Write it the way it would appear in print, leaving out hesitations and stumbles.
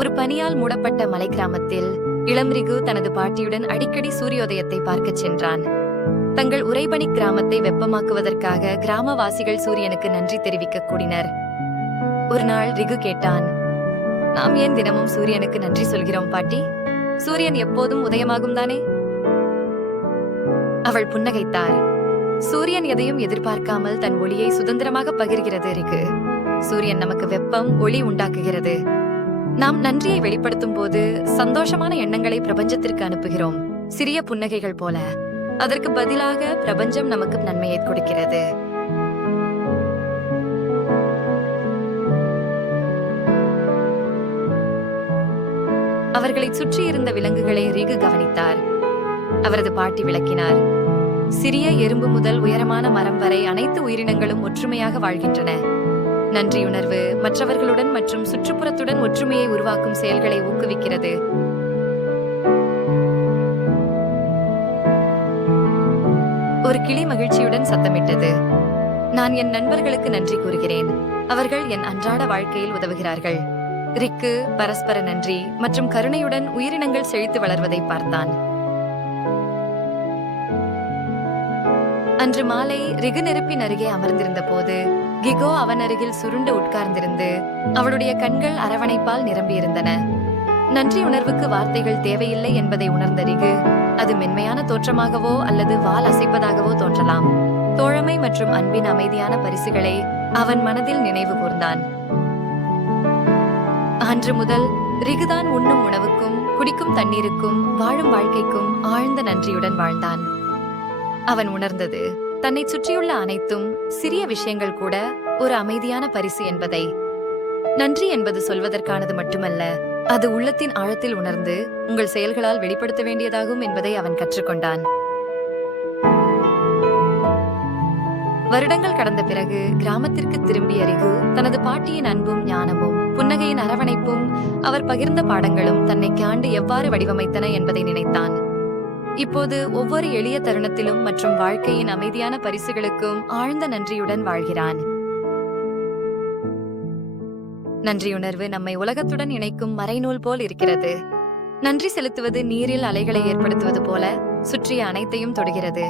ஒரு பனியால் மூடப்பட்ட மலை கிராமத்தில் இளம் ரிகு தனது பாட்டியுடன் அடிக்கடி சூரியோதயத்தை பார்க்கச் சென்றான். தங்கள் உறைபனி கிராமத்தை வெப்பமாக்குவதற்காக கிராமவாசிகள் சூரியனுக்கு நன்றி தெரிவிக்க கூடினர். ஒரு நாள் ரிகு கேட்டான், நாம் ஏன் தினமும் சூரியனுக்கு நன்றி சொல்கிறோம் பாட்டி? சூரியன் எப்போதும் உதயமாகும் தானே? அவள் புன்னகைத்தார். சூரியன் எதையும் எதிர்பார்க்காமல் தன் ஒளியை சுதந்திரமாக பகிர்கிறது ரிகு. சூரியன் நமக்கு வெப்பம், ஒளி உண்டாக்குகிறது. நாம் நன்றியை வெளிப்படுத்தும் போது சந்தோஷமான எண்ணங்களை பிரபஞ்சத்திற்கு அனுப்புகிறோம், சிறிய புன்னகைகள் போல. அதற்கு பதிலாக பிரபஞ்சம் நமக்கு நன்மையை கொடுக்கிறது. அவர்களை சுற்றி இருந்த விலங்குகளை ரிகு கவனித்தார். அவரது பாட்டி விளக்கினார். சிறிய எறும்பு முதல் உயரமான மரம் வரை அனைத்து உயிரினங்களும் ஒற்றுமையாக வாழ்கின்றன. நன்றியுணர்வு மற்றவர்களுடன் மற்றும் சுற்றுப்புறத்துடன் ஒற்றுமையை உருவாக்கும் செயல்களை ஊக்குவிக்கிறது. ஒரு கிளி மகிழ்ச்சியுடன் சத்தமிட்டது. நான் என் நண்பர்களுக்கு நன்றி கூறுகிறேன். அவர்கள் என் அன்றாட வாழ்க்கையில் உதவுகிறார்கள். ரிக்கு பரஸ்பர நன்றி மற்றும் கருணையுடன் உயிரினங்கள் செழித்து வளர்வதை பார்த்தான். அன்று மாலை ரிகு நெருப்பின் அருகே அமர்ந்திருந்த போது கிகோ அவன் அருகில் சுருண்டு உட்கார்ந்திருந்து அவளுடைய கண்கள் அரவணைப்பால் நிரம்பியிருந்தன. நன்றி உணர்வுக்கு வார்த்தைகள் தேவையில்லை என்பதை உணர்ந்த ரிகு, அது மென்மையான தோற்றமாகவோ அல்லது வால் அசைப்பதாகவோ தோன்றலாம், தோழமை மற்றும் அன்பின் அமைதியான பரிசுகளை அவன் மனதில் நினைவு கூர்ந்தான். அன்று முதல் ரிகுதான் உண்ணும் உணவுக்கும் குடிக்கும் தண்ணீருக்கும் வாழும் வாழ்க்கைக்கும் ஆழ்ந்த நன்றியுடன் வாழ்ந்தான். அவன் உணர்ந்தது, தன்னை சுற்றியுள்ள அனைத்தும் சிறிய விஷயங்கள் கூட ஒரு அமைதியான பரிசு என்பதை. நன்றி என்பது சொல்வதற்கானது மட்டுமல்ல, அது உள்ளத்தின் ஆழத்தில் உணர்ந்து உங்கள் செயல்களால் வெளிப்படுத்த வேண்டியதாகும் என்பதை அவன் கற்றுக்கொண்டான். வருடங்கள் கடந்த பிறகு கிராமத்திற்கு திரும்பிய ரிகு தனது பாட்டியின் அன்பும் ஞானமும் புன்னகையின் அரவணைப்பும் அவர் பகிர்ந்த பாடங்களும் தன்னை காண்டு எவ்வாறு வடிவமைத்தன என்பதை நினைத்தான். இப்போது ஒவ்வொரு எளிய தருணத்திலும் மற்றும் வாழ்க்கையின் அமைதியான பரிசுகளுக்கும் ஆழ்ந்த நன்றியுடன் வாழ்கிறான். நன்றியுணர்வு நம்மை உலகத்துடன் இணைக்கும் மறைநூல் போல் இருக்கிறது. நன்றி செலுத்துவது நீரில் அலைகளை ஏற்படுத்துவது போல சுற்றிய அனைத்தையும் தொடுகிறது.